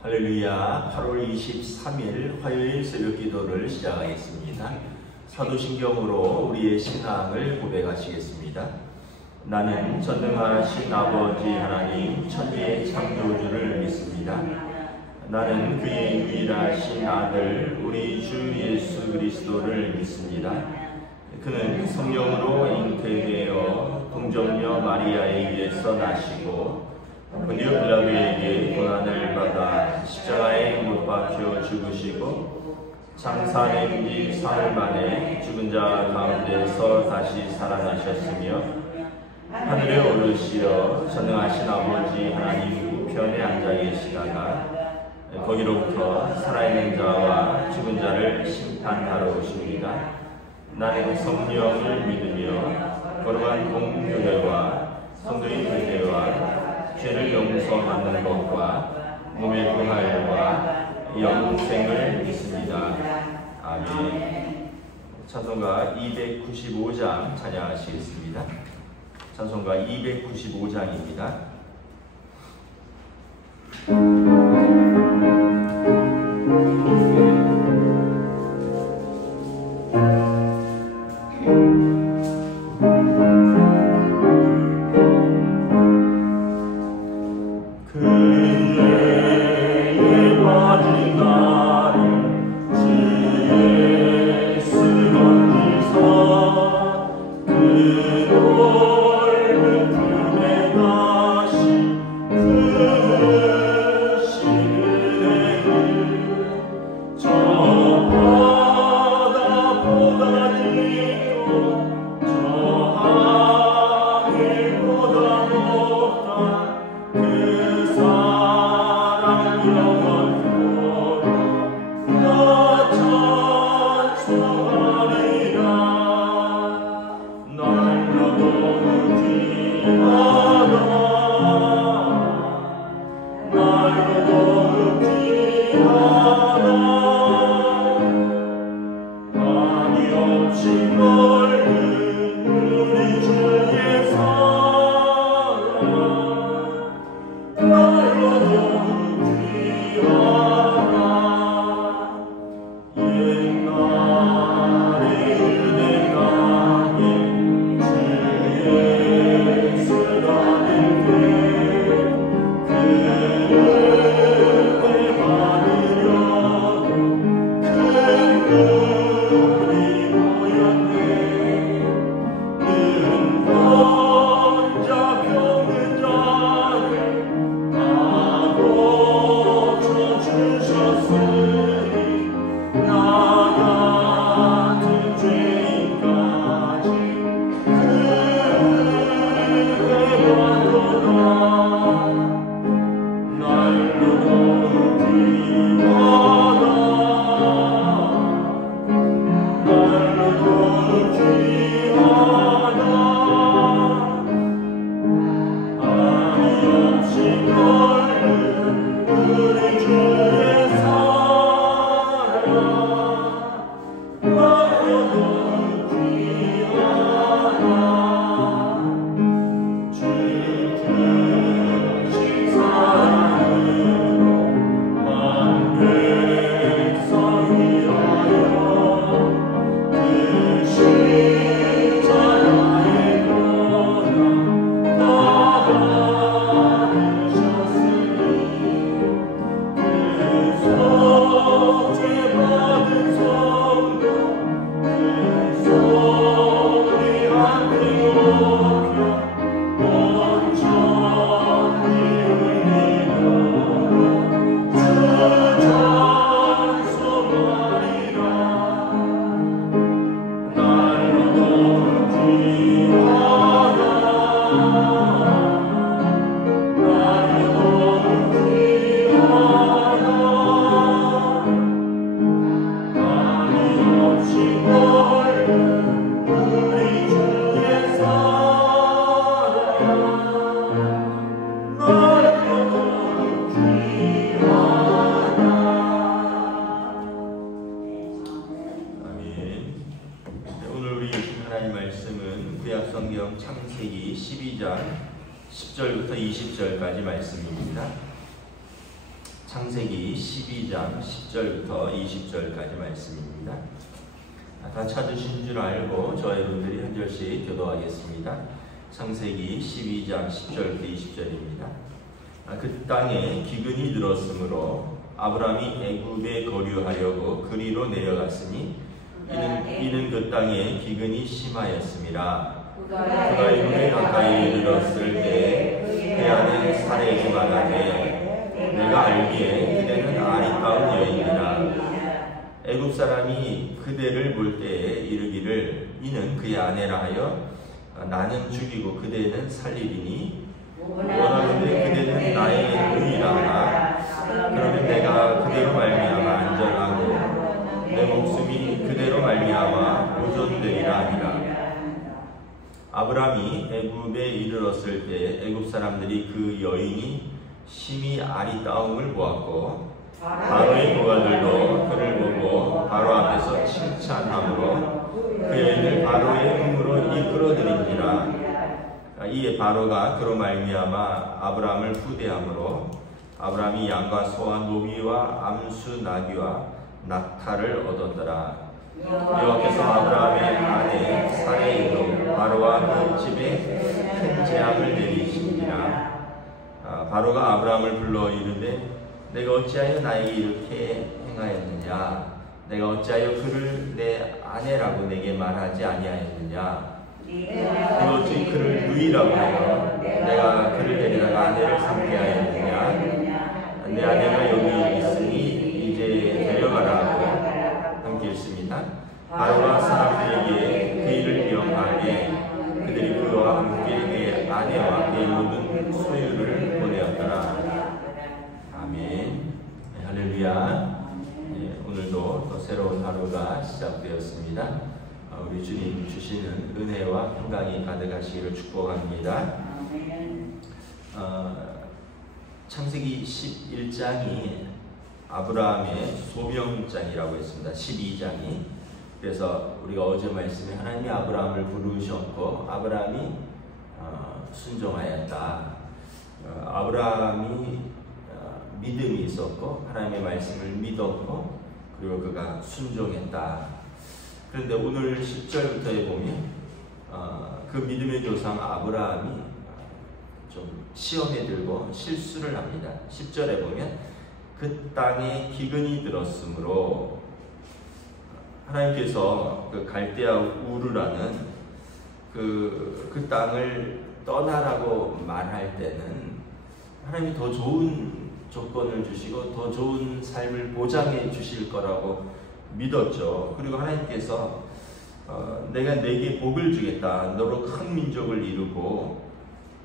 할렐루야. 8월 23일 화요일 새벽 기도를 시작하겠습니다. 사도신경으로 우리의 신앙을 고백하시겠습니다. 나는 전능하신 아버지 하나님 천지의 창조주를 믿습니다. 나는 그의 유일하신 아들 우리 주 예수 그리스도를 믿습니다. 그는 성령으로 잉태되어 동정녀 마리아에 의해서 나시고 본디오 빌라도에게 고난을 받아 십자가에 못 박혀 죽으시고 장사된 지 사흘 만에 죽은 자 가운데서 다시 살아나셨으며 하늘에 오르시어 전능하신 아버지 하나님 우편에 앉아 계시다가 거기로부터 살아있는 자와 죽은 자를 심판하러 오십니다. 나는 성령을 믿으며 거룩한 공교회와 성도의 교제와 죄를 용서받는 것과 몸의 부활과 영생을 믿습니다. 아멘. 찬송가 295장 찬양하시겠습니다. 찬송가 295장입니다. 창세기 12장 10절부터 20절까지 말씀입니다. 창세기 12장 10절부터 20절까지 말씀입니다. 다 찾으신 줄 알고 저와 여러분들이 한 절씩 교도하겠습니다. 창세기 12장 10절부터 20절입니다. 그 땅에 기근이 들었으므로 아브라함이 애굽에 거류하려고 그리로 내려갔으니 이는 그 땅에 기근이 심하였음이라. 그가 애굽에 가까이 이르렀을 때 그 안에 사례에게 말하되 내가 알기에 그대는 아리따운 여인이라. 애굽 사람이 그대를 볼 때에 이르기를 이는 그의 아내라 하여 나는 죽이고 그대는 살리리니 원하는데 그대는 나의 누이라 하나. 그러면 내가 그대로 말미암아 안전하고 내 목숨이 그대로 말미암아 보존되리라 하니라. 아브라함이 애굽에 이르렀을 때 애굽 사람들이 그 여인이 심히 아리따움을 보았고 바로의 고관들도 그를 보고 바로 앞에서 칭찬함으로 그 여인을 바로의 품으로 이끌어들인지라. 이에 바로가 그로 말미암아 아브라함을 후대함으로 아브라함이 양과 소와 노비와 암수 나귀와 낙타를 얻었더라. 여호와께서 아브라함의 아내 사레이로 바로와 그 집에 큰 재앙을 내리시니라. 바로가 아브라함을 불러 이르되 내가 어찌하여 나에게 이렇게 행하였느냐? 내가 어찌하여 그를 내 아내라고 내게 말하지 아니하였느냐? 내가 어찌 그를 누이라고 하여 내가 그를 데려다가 아내를 삼게 하였느냐? 내 아내가 여기 있으니 이제 데려가라 하고 함께 읽습니다. 바로가 사람들에게 그 일을 명하되 그들이 그와 함께 그의 아내와 그의 모든 소유를 보내었더라. 아멘. 할렐루야. 오늘도 또 새로운 하루가 시작되었습니다. 우리 주님 주시는 은혜와 평강이 가득하시기를 축복합니다. 창세기 11장이 아브라함의 소명장이라고 했습니다. 12장이. 그래서 우리가 어제 말씀에 하나님이 아브라함을 부르셨고 아브라함이 순종하였다. 아브라함이 믿음이 있었고 하나님의 말씀을 믿었고 그리고 그가 순종했다. 그런데 오늘 10절부터에 보면 그 믿음의 조상 아브라함이 좀 시험에 들고 실수를 합니다. 10절에 보면 그 땅에 기근이 들었으므로 하나님께서 그 갈대아 우르라는 그 땅을 떠나라고 말할 때는 하나님이 더 좋은 조건을 주시고 더 좋은 삶을 보장해 주실 거라고 믿었죠. 그리고 하나님께서 내가 내게 복을 주겠다. 너로 큰 민족을 이루고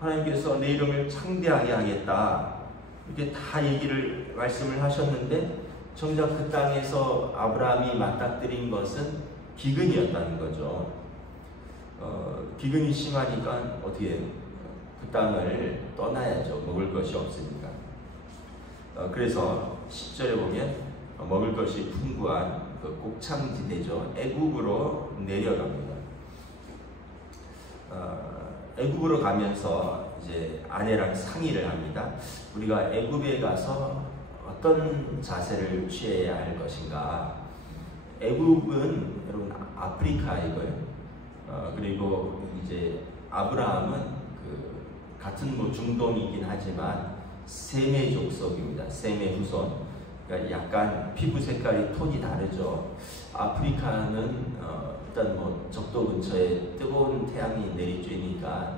하나님께서 내 이름을 창대하게 하겠다. 이렇게 다 말씀을 하셨는데 정작 그 땅에서 아브라함이 맞닥뜨린 것은 기근이었다는 거죠. 기근이 심하니까 어떻게 그 땅을 떠나야죠. 먹을 것이 없으니까. 그래서 10절에 보면 먹을 것이 풍부한 그 곡창지대죠. 애굽으로 내려갑니다. 애굽으로 가면서 이제 아내랑 상의를 합니다. 우리가 애굽에 가서 어떤 자세를 취해야 할 것인가. 애굽은 여러분 아프리카이고요. 그리고 이제 아브라함은 그 같은 뭐 중동이긴 하지만 셈의 족속입니다. 셈의 후손. 그러니까 약간 피부 색깔이 톤이 다르죠. 아프리카는 일단 뭐 적도 근처에 뜨거운 태양이 내리쬐니까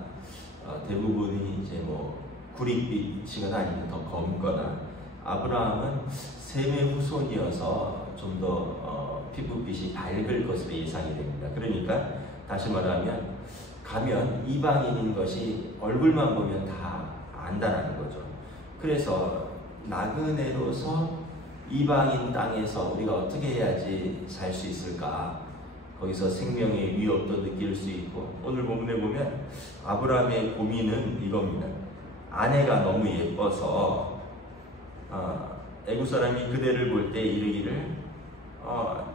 대부분이 이제 뭐 구릿빛이거나 아니면 더 검거나. 아브라함은 셈의 후손이어서 좀 더 피부빛이 밝을 것으로 예상이 됩니다. 그러니까 다시 말하면 가면 이방인인 것이 얼굴만 보면 다 안다라는 거죠. 그래서 나그네로서 이방인 땅에서 우리가 어떻게 해야지 살 수 있을까? 거기서 생명의 위협도 느낄 수 있고, 오늘 본문에 보면 아브라함의 고민은 이겁니다. 아내가 너무 예뻐서 애굽 사람이 그대를 볼 때 이르기를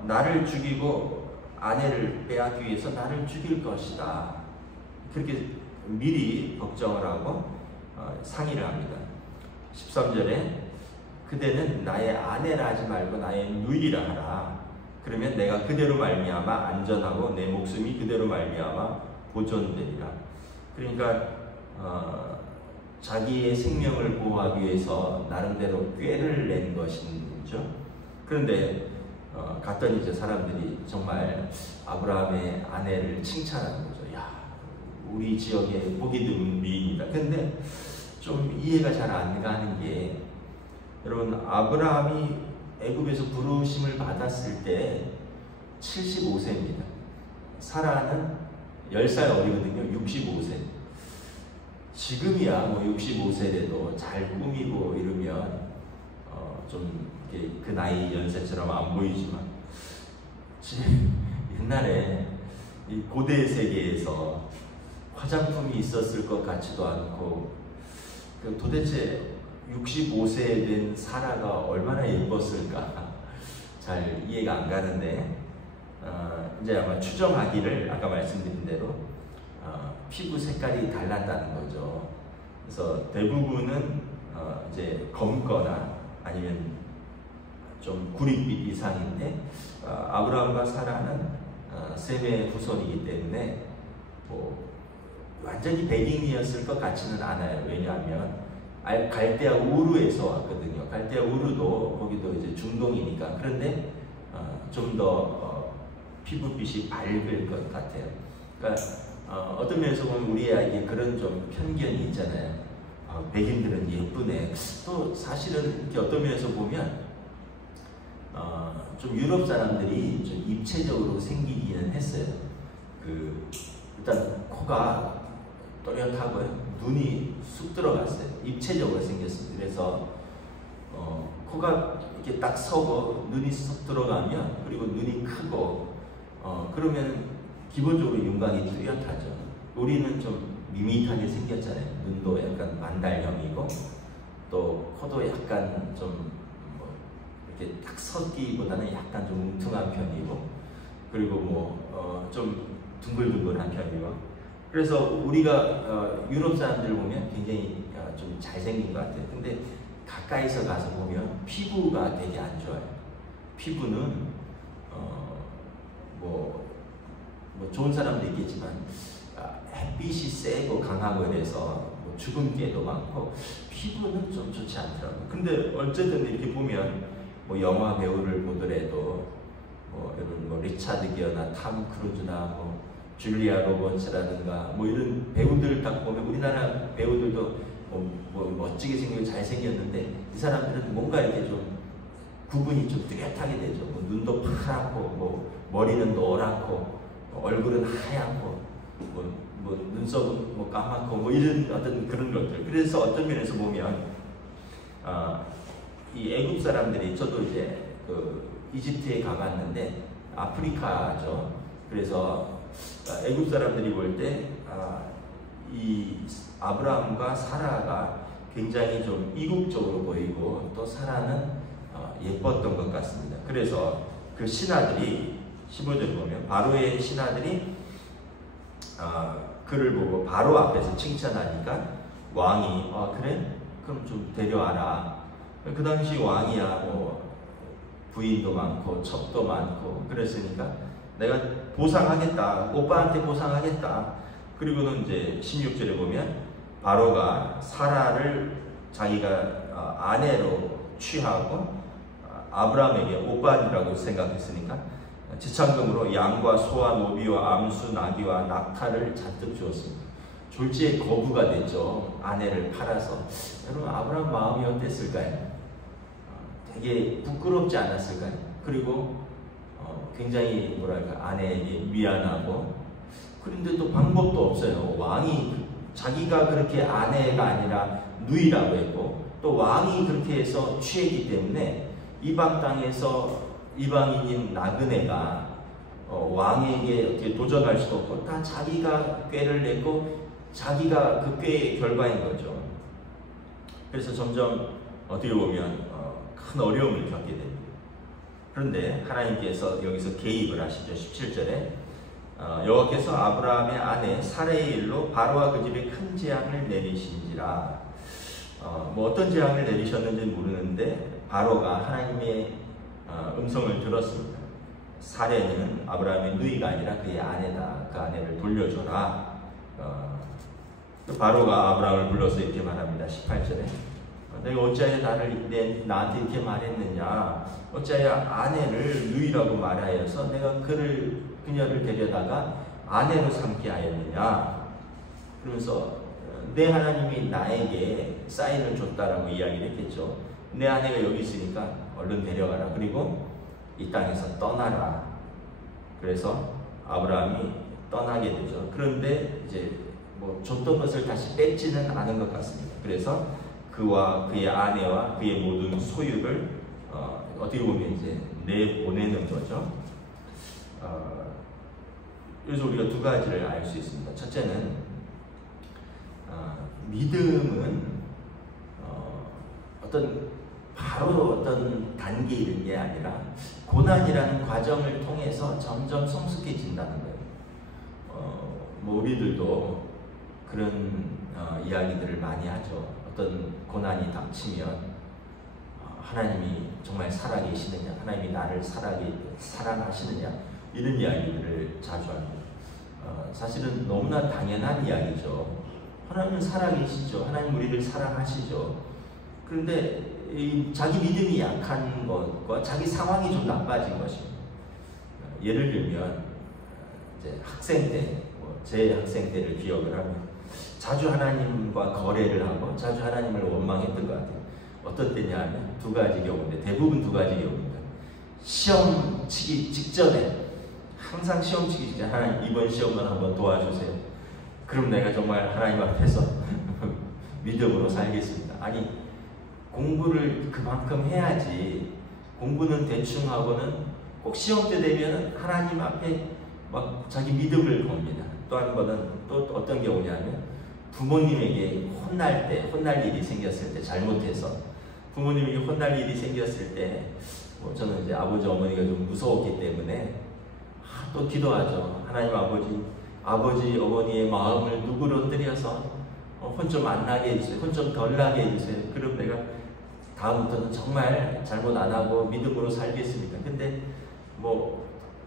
나를 죽이고 아내를 빼앗기 위해서 나를 죽일 것이다. 그렇게 미리 걱정을 하고 상의를 합니다. 13절에 그대는 나의 아내라 하지 말고 나의 누이라 하라. 그러면 내가 그대로 말미암아 안전하고 내 목숨이 그대로 말미암아 보존되리라. 그러니까 자기의 생명을 보호하기 위해서 나름대로 꾀를 낸 것이죠. 그런데 갔더니 이제 사람들이 정말 아브라함의 아내를 칭찬하는 거죠. 야, 우리 지역에 보기 드문 미인이다. 근데 좀 이해가 잘 안 가는 게, 여러분, 아브라함이 애굽에서 부르심을 받았을 때 75세입니다. 사라는 10살 어리거든요. 65세. 지금이야 뭐 65세라도 잘 꾸미고 이러면 좀 그 나이 연세처럼 안 보이지만, 옛날에 이 고대 세계에서 화장품이 있었을 것 같지도 않고, 도대체 65세 된 사라가 얼마나 예뻤을까 잘 이해가 안 가는데, 이제 아마 추정하기를 아까 말씀드린 대로 피부 색깔이 달랐다는 거죠. 그래서 대부분은 이제 검거나 아니면 좀 구릿빛 이상인데, 아브라함과 사라는 셈의 후손이기 때문에 뭐 완전히 백인이었을 것 같지는 않아요. 왜냐하면 갈대아 우르에서 왔거든요. 갈대아 우르도 거기도 이제 중동이니까. 그런데 좀 더 피부빛이 밝을 것 같아요. 그러니까 어떤 면에서 보면 우리에게 그런 좀 편견이 있잖아요. 백인들은 예쁘네. 또 사실은 이렇게 어떤 면에서 보면 좀 유럽 사람들이 좀 입체적으로 생기기는 했어요. 일단 코가 또렷하고요. 눈이 쑥 들어갔어요. 입체적으로 생겼어요. 그래서 코가 이렇게 딱 서고 눈이 쑥 들어가면, 그리고 눈이 크고 그러면 기본적으로 윤곽이 뚜렷하죠. 우리는 좀 밋밋하게 생겼잖아요. 눈도 약간 만달형이고, 또 코도 약간 좀 이렇게 딱 섰기보다는 약간 좀 뭉퉁한 편이고, 그리고 좀 둥글둥글한 편이고. 그래서 우리가 유럽 사람들 보면 굉장히 좀 잘생긴 것 같아요. 근데 가까이서 가서 보면 피부가 되게 안 좋아요. 피부는 뭐 좋은 사람도 있겠지만 햇빛이 세고 강하고 이래서 뭐 주근깨도 많고 피부는 좀 좋지 않더라고요. 근데 어쨌든 이렇게 보면 뭐 영화 배우를 보더라도 이런 리차드 기어나 탐 크루즈나 줄리아 로버츠라든가 이런 배우들 딱 보면, 우리나라 배우들도 멋지게 생기고 잘생겼는데 이 사람들은 뭔가 이렇게 좀 구분이 좀 뚜렷하게 되죠. 눈도 파랗고 머리는 노랗고 얼굴은 하얗고 눈썹은 까맣고 이런 어떤 그런 것들. 그래서 어떤 면에서 보면 이 애굽 사람들이, 저도 이제 이집트에 가봤는데 아프리카죠. 그래서 애굽 사람들이 볼 때 이 아브라함과 사라가 굉장히 좀 이국적으로 보이고, 또 사라는 예뻤던 것 같습니다. 그래서 그 신하들이 15절 보면 바로의 신하들이 그를 보고 바로 앞에서 칭찬하니까 왕이 그래? 그럼 좀 데려와라. 그 당시 왕이야 부인도 많고 첩도 많고 그랬으니까 내가 보상하겠다. 오빠한테 보상하겠다. 그리고는 이제 16절에 보면 바로가 사라를 자기가 아내로 취하고 아브라함에게 오빠라고 생각했으니까 지참금으로 양과 소와 노비와 암수 나귀와 낙타를 잔뜩 주었습니다. 졸지에 거부가 됐죠. 아내를 팔아서. 여러분, 아브라함 마음이 어땠을까요? 되게 부끄럽지 않았을까요? 그리고 굉장히 아내에게 미안하고, 그런데 또 방법도 없어요. 왕이 자기가 그렇게 아내가 아니라 누이라고 했고, 또 왕이 그렇게 해서 취했기 때문에 이방 땅에서 이방인인 나그네가 왕에게 어떻게 도전할 수도 없고, 다 자기가 꾀를 냈고 자기가 그 꾀의 결과인 거죠. 그래서 점점 어떻게 보면 큰 어려움을 겪게 됩니다. 그런데 하나님께서 여기서 개입을 하시죠. 17절에 여호와께서 아브라함의 아내 사레의 일로 바로와 그 집에 큰 재앙을 내리신지라. 어떤 재앙을 내리셨는지 모르는데 바로가 하나님의 음성을 들었습니다. 사례는 아브라함의 누이가 아니라 그의 아내다. 그 아내를 돌려줘라. 바로가 아브라함을 불러서 이렇게 말합니다. 18절에 내가 어찌하여 나한테 이렇게 말했느냐, 어찌하여 아내를 누이라고 말하여서 내가 그녀를 데려다가 아내로 삼게 하였느냐. 그러면서 내 하나님이 나에게 사인을 줬다라고 이야기를 했겠죠. 내 아내가 여기 있으니까 얼른 데려가라. 그리고 이 땅에서 떠나라. 그래서 아브라함이 떠나게 되죠. 그런데 이제 줬던 것을 다시 뺏지는 않은 것 같습니다. 그래서 그와 그의 아내와 그의 모든 소유를 어떻게 보면 이제 내보내는 거죠. 그래서 우리가 두 가지를 알 수 있습니다. 첫째는 믿음은 바로 어떤 단계에 이른 게 아니라 고난이라는 과정을 통해서 점점 성숙해진다는 거예요. 우리들도 그런 이야기들을 많이 하죠. 어떤 고난이 닥치면 하나님이 정말 살아계시느냐, 하나님이 나를 사랑하시느냐, 이런 이야기들을 자주 합니다. 사실은 너무나 당연한 이야기죠. 하나님은 살아계시죠. 하나님 우리를 사랑하시죠. 그런데 자기 믿음이 약한 것과 자기 상황이 좀 나빠진 것입니다. 예를 들면 이제 학생 때, 제 학생 때를 기억을 하면 자주 하나님과 거래를 하고 자주 하나님을 원망했던 것 같아요. 어떤 때냐 하면 두 가지 경우인데, 대부분 두 가지 경우입니다. 시험 치기 직전에, 항상 시험 치기 직전에 하나님 이번 시험만 한번 도와주세요. 그럼 내가 정말 하나님 앞에서 믿음으로 살겠습니다. 아니, 공부를 그만큼 해야지. 공부는 대충 하고는 꼭 시험 때 되면 하나님 앞에 막 자기 믿음을 겁니다. 또 한 번은 또 어떤 경우냐면 부모님에게 혼날 일이 생겼을 때, 잘못해서 부모님에게 혼날 일이 생겼을 때 저는 이제 아버지 어머니가 좀 무서웠기 때문에 또 기도하죠. 하나님 아버지 어머니의 마음을 누그러뜨려서 혼 좀 안 나게 해주세요. 혼 좀 덜 나게 해주세요. 그럼 내가 다음부터는 정말 잘못 안 하고 믿음으로 살겠습니다. 근데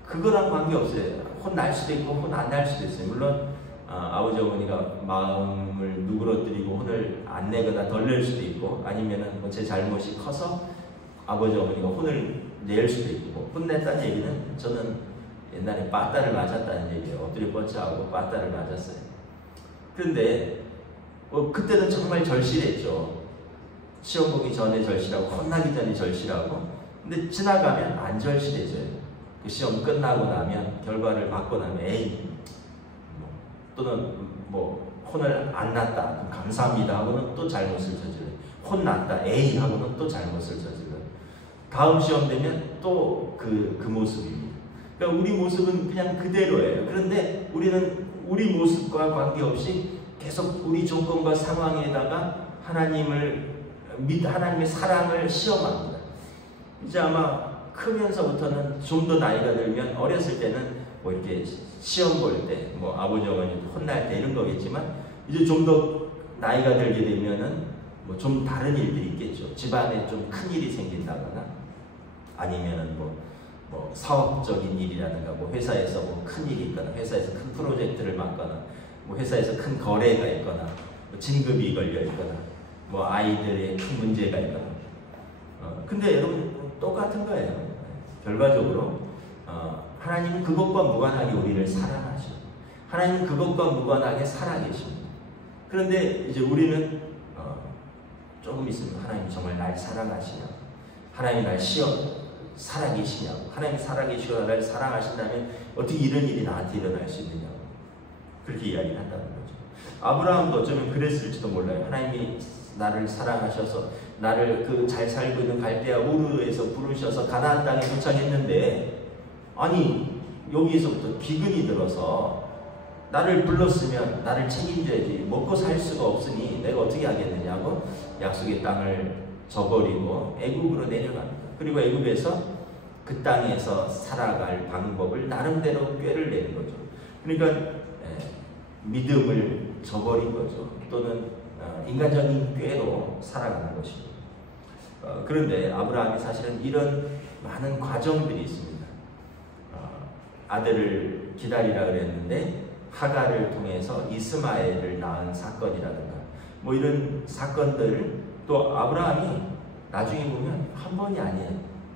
그거랑 관계없어요. 혼 날 수도 있고 혼 안 날 수도 있어요. 물론 아버지 어머니가 마음을 누그러뜨리고 혼을 안 내거나 덜 낼 수도 있고, 아니면은 제 잘못이 커서 아버지 어머니가 혼을 낼 수도 있고. 혼냈다는 얘기는 저는 옛날에 빠따를 맞았다는 얘기예요. 엎드려 뻗쳐하고 빠따를 맞았어요. 그런데 그때는 정말 절실했죠. 시험 보기 전에 절실하고 혼나기 전에 절실하고. 근데 지나가면 안 절실해져요. 그 시험 끝나고 나면, 결과를 받고 나면 에이, 또는 혼을 안 났다, 감사합니다 하고는 또 잘못을 저질러요. 혼났다, 에이 하고는 또 잘못을 저질러요. 다음 시험 되면 또 그 모습입니다. 그러니까 우리 모습은 그냥 그대로예요. 그런데 우리는 우리 모습과 관계없이 계속 우리 조건과 상황에다가 하나님의 사랑을 시험합니다. 이제 아마 크면서부터는 좀 더 나이가 들면, 어렸을 때는 이렇게 시험 볼 때, 아버지 어머니 혼날 때 이런 거겠지만, 이제 좀 더 나이가 들게 되면은 좀 다른 일들이 있겠죠. 집안에 좀 큰 일이 생긴다거나, 아니면은 사업적인 일이라든가, 회사에서 큰 일이 있거나, 회사에서 큰 프로젝트를 맡거나, 회사에서 큰 거래가 있거나, 진급이 걸려 있거나, 아이들의 큰 문제가 있거나. 근데 여러분 똑같은 거예요. 결과적으로 하나님은 그것과 무관하게 우리를 사랑하셔. 하나님은 그것과 무관하게 살아계십니다. 그런데 이제 우리는 조금 있으면 하나님 정말 날 사랑하시냐, 하나님이 날 살아계시냐고, 하나님이 살아계시고 나를 사랑하신다면 어떻게 이런 일이 나한테 일어날 수 있느냐고 그렇게 이야기를 한다는 거죠. 아브라함도 어쩌면 그랬을지도 몰라요. 하나님이 나를 사랑하셔서 나를 잘 살고 있는 갈대아 우르에서 부르셔서 가나안 땅에 도착했는데, 아니 여기에서부터 기근이 들어서 나를 불렀으면 나를 책임져야지, 먹고 살 수가 없으니 내가 어떻게 하겠느냐고 약속의 땅을 저버리고 애굽으로 내려갑니다. 그리고 애굽에서 그 땅에서 살아갈 방법을 나름대로 꾀를 내는 거죠. 그러니까 믿음을 저버린 거죠. 또는 인간적인 꾀로 살아가는 것입니다. 그런데 아브라함이 사실은 이런 많은 과정들이 있습니다. 아들을 기다리라 그랬는데 하가를 통해서 이스마엘을 낳은 사건이라든가 뭐 이런 사건들, 또 아브라함이 나중에 보면 한 번이 아니에요.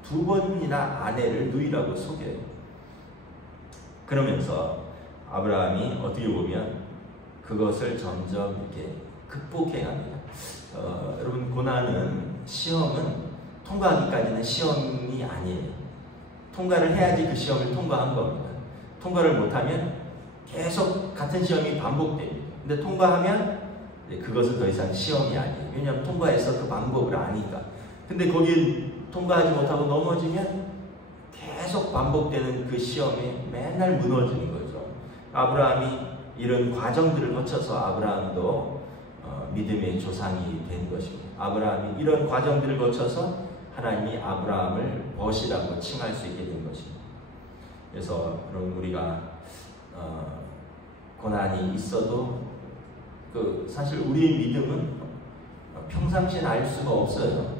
2번이나 아내를 누이라고 속여요. 그러면서 아브라함이 어떻게 보면 그것을 점점 이렇게 극복해 갑니다. 여러분, 고난은, 시험은 통과하기까지는 시험이 아니에요. 통과를 해야지 그 시험을 통과한 겁니다. 통과를 못하면 계속 같은 시험이 반복됩니다. 근데 통과하면 그것은 더 이상 시험이 아니에요. 왜냐하면 통과해서 그 방법을 아니까. 근데 거기 통과하지 못하고 넘어지면 계속 반복되는 그 시험에 맨날 무너지는 거죠. 아브라함이 이런 과정들을 거쳐서 아브라함도 믿음의 조상이 된 것입니다. 아브라함이 이런 과정들을 거쳐서 하나님이 아브라함을 벗이라고 칭할 수 있게 된 것입니다. 그래서 여러분, 우리가 고난이 있어도 사실 우리의 믿음은 평상시에 알 수가 없어요.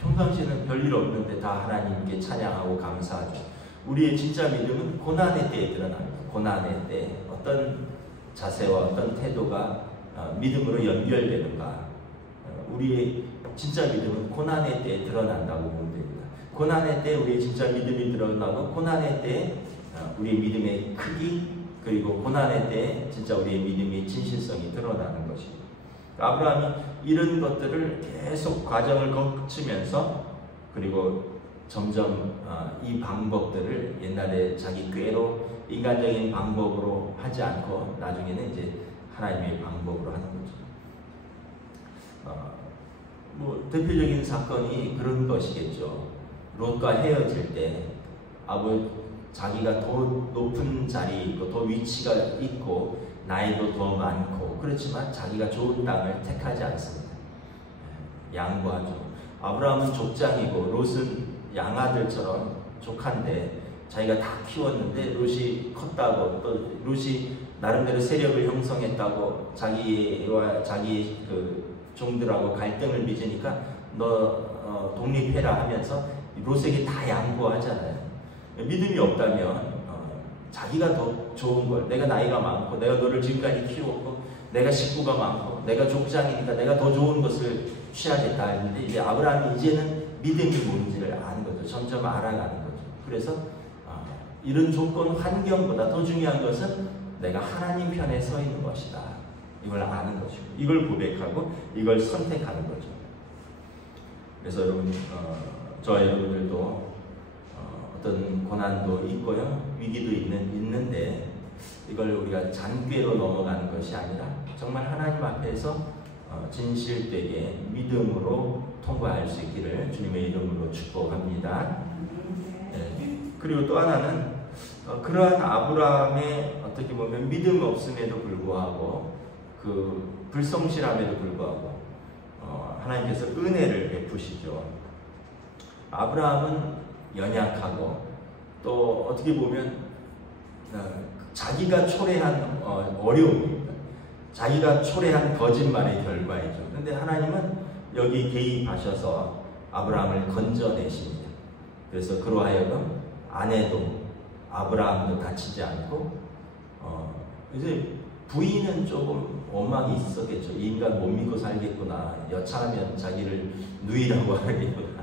평상시에는 별일 없는데 다 하나님께 찬양하고 감사하죠. 우리의 진짜 믿음은 고난의 때에 드러납니다. 고난의 때 어떤 자세와 어떤 태도가 믿음으로 연결되는가. 우리의 진짜 믿음은 고난의 때에 드러난다고 보면 됩니다. 고난의 때 우리의 진짜 믿음이 드러나고, 고난의 때 우리의 믿음의 크기, 그리고 고난의 때 진짜 우리의 믿음의 진실성이 드러나는 것입니다. 아브라함이 이런 것들을 계속 과정을 거치면서, 그리고 점점 이 방법들을 옛날에 자기 꾀로 인간적인 방법으로 하지 않고 나중에는 이제 하나님의 방법으로 하는 거죠. 뭐 대표적인 사건이 그런 것이겠죠. 롯과 헤어질 때 자기가 더 높은 자리에 있고 더 위치가 있고 나이도 더 많고 그렇지만 자기가 좋은 땅을 택하지 않습니다. 양보하죠. 아브라함은 족장이고 롯은 양아들처럼 족한데 자기가 다 키웠는데 롯이 컸다고, 또 롯이 나름대로 세력을 형성했다고 자기와 자기 그 종들하고 갈등을 빚으니까 너 독립해라 하면서 롯에게 다 양보하잖아요. 믿음이 없다면 자기가 더 좋은 걸, 내가 나이가 많고 내가 너를 지금까지 키웠고 내가 식구가 많고 내가 족장이니까 내가 더 좋은 것을 취하겠다 했는데, 이제 아브라함이 이제는 믿음이 뭔지를 아는 거죠. 점점 알아가는 거죠. 그래서 이런 조건 환경보다 더 중요한 것은 내가 하나님 편에 서 있는 것이다. 이걸 아는 것이고, 이걸 고백하고 이걸 선택하는 거죠. 그래서 여러분, 저와 여러분들도 어떤 고난도 있고요, 위기도 있는데 이걸 우리가 잔꾀로 넘어가는 것이 아니라 정말 하나님 앞에서 진실되게 믿음으로 통과할 수 있기를 주님의 이름으로 축복합니다. 네. 그리고 또 하나는 그러한 아브라함의 어떻게 보면 믿음 없음에도 불구하고, 그 불성실함에도 불구하고 하나님께서 은혜를 베푸시죠. 아브라함은 연약하고 또 어떻게 보면 자기가 초래한 어려움입니다. 자기가 초래한 거짓말의 결과이죠. 그런데 하나님은 여기 개입하셔서 아브라함을 건져내십니다. 그래서 그로 하여금 아내도 아브라함도 다치지 않고, 이제 부인은 조금 원망이 있었겠죠. 이 인간 못 믿고 살겠구나. 여차하면 자기를 누이라고 하겠구나.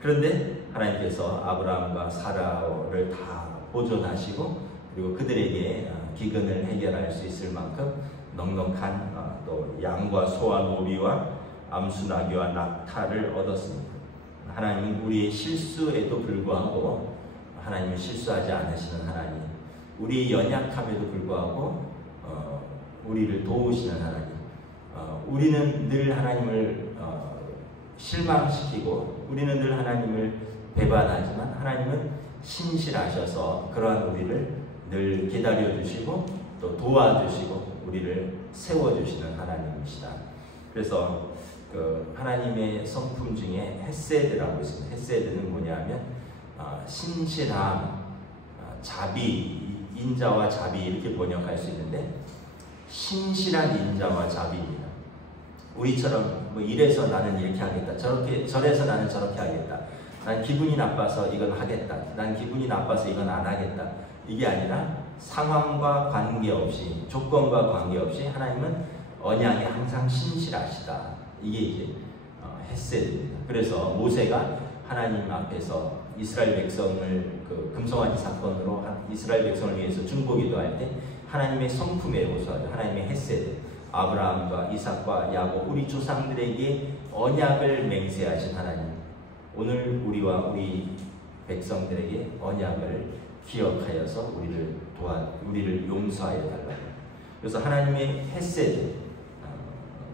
그런데 하나님께서 아브라함과 사라를 다 보존하시고, 그리고 그들에게 기근을 해결할 수 있을 만큼 넉넉한 또 양과 소와 노비와 암수나귀와 낙타를 얻었습니다. 하나님은 우리의 실수에도 불구하고 하나님은 실수하지 않으시는 하나님, 우리의 연약함에도 불구하고 우리를 도우시는 하나님, 우리는 늘 하나님을 실망시키고 우리는 늘 하나님을 배반하지만 하나님은 신실하셔서 그러한 우리를 늘 기다려주시고 또 도와주시고 우리를 세워주시는 하나님이시다. 그래서 그 하나님의 성품 중에 헤세드라고 있습니다. 헤세드는 뭐냐면 신실함, 자비, 인자와 자비 이렇게 번역할 수 있는데 신실한 인자와 자비입니다. 우리처럼 뭐 이래서 나는 이렇게 하겠다, 저래서 나는 저렇게 하겠다, 난 기분이 나빠서 이건 하겠다, 난 기분이 나빠서 이건 안 하겠다, 이게 아니라 상황과 관계없이, 조건과 관계없이 하나님은 언약에 항상 신실하시다. 이게 이제 헤세드입니다. 그래서 모세가 하나님 앞에서 이스라엘 백성을 그 금송아지 사건으로 이스라엘 백성을 위해서 중보기도할 때 하나님의 성품에 호소하죠. 하나님의 헤세드, 아브라함과 이삭과 야곱 우리 조상들에게 언약을 맹세하신 하나님, 오늘 우리와 우리 백성들에게 언약을 기억하여서 우리를 용서하여 달라고. 그래서 하나님의 헤세드,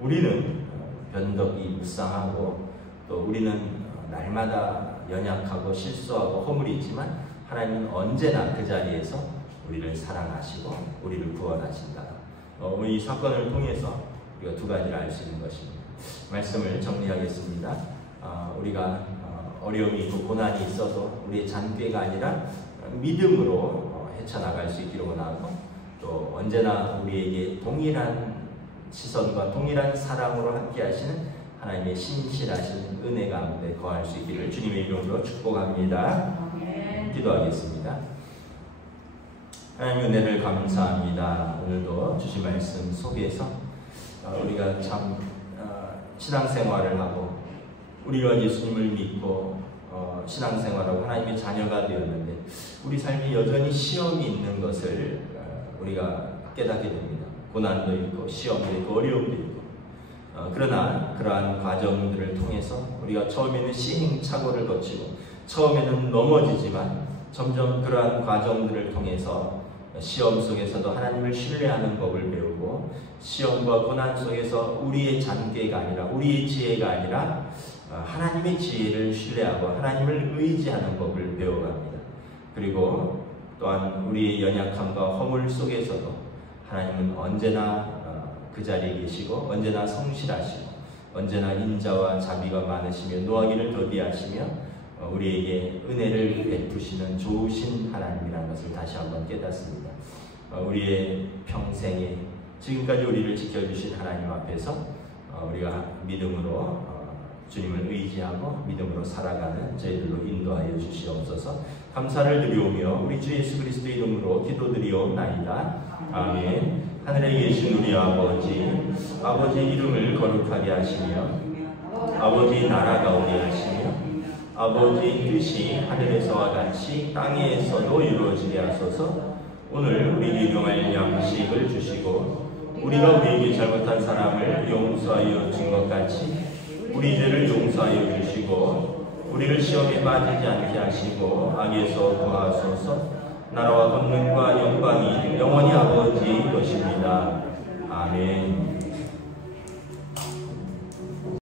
우리는 변덕이 무쌍하고 또 우리는 날마다 연약하고 실수하고 허물이 있지만 하나님은 언제나 그 자리에서 우리를 사랑하시고 우리를 구원하신다. 이 사건을 통해서 우리가 두 가지를 알 수 있는 것입니다. 말씀을 정리하겠습니다. 우리가 어려움이 있고 고난이 있어도 우리의 잔꾀가 아니라 믿음으로 헤쳐나갈 수 있기를 원하고, 또 언제나 우리에게 동일한 시선과 동일한 사랑으로 함께 하시는 하나님의 신실하신 은혜 가운데 거할 수 있기를 주님의 이름으로 축복합니다. 기도하겠습니다. 하나님 은혜를 감사합니다. 오늘도 주신 말씀 속에서 우리가 참 신앙생활을 하고 우리가 예수님을 믿고 신앙생활하고 하나님의 자녀가 되었는데 우리 삶이 여전히 시험이 있는 것을 우리가 깨닫게 됩니다. 고난도 있고 시험도 있고 어려움도 있고, 그러나 그러한 과정들을 통해서 우리가 처음에는 시행착오를 거치고 처음에는 넘어지지만 점점 그러한 과정들을 통해서 시험 속에서도 하나님을 신뢰하는 법을 배우고, 시험과 고난 속에서 우리의 잔꾀가 아니라 우리의 지혜가 아니라 하나님의 지혜를 신뢰하고 하나님을 의지하는 법을 배워갑니다. 그리고 또한 우리의 연약함과 허물 속에서도 하나님은 언제나 그 자리에 계시고 언제나 성실하시고 언제나 인자와 자비가 많으시며 노하기를 더디하시며 우리에게 은혜를 베푸시는 좋으신 하나님이라는 것을 다시 한번 깨닫습니다. 우리의 평생에 지금까지 우리를 지켜주신 하나님 앞에서 우리가 믿음으로 주님을 의지하고 믿음으로 살아가는 저희들로 인도하여 주시옵소서. 감사를 드리오며 우리 주 예수 그리스도의 이름으로 기도드리옵나이다. 아멘. 하늘에 계신 우리 아버지, 아버지 이름을 거룩하게 하시며 아버지 나라가 오게 하시며 아버지 뜻이 하늘에서와 같이 땅에서도 이루어지게 하소서. 오늘 우리에게 일용할 양식을 주시고 우리가 우리에게 잘못한 사람을 용서하여 준 것 같이 우리 죄를 용서하여 주시고 우리를 시험에 빠지지 않게 하시고 악에서 구하소서. 나라와 권능과 영광이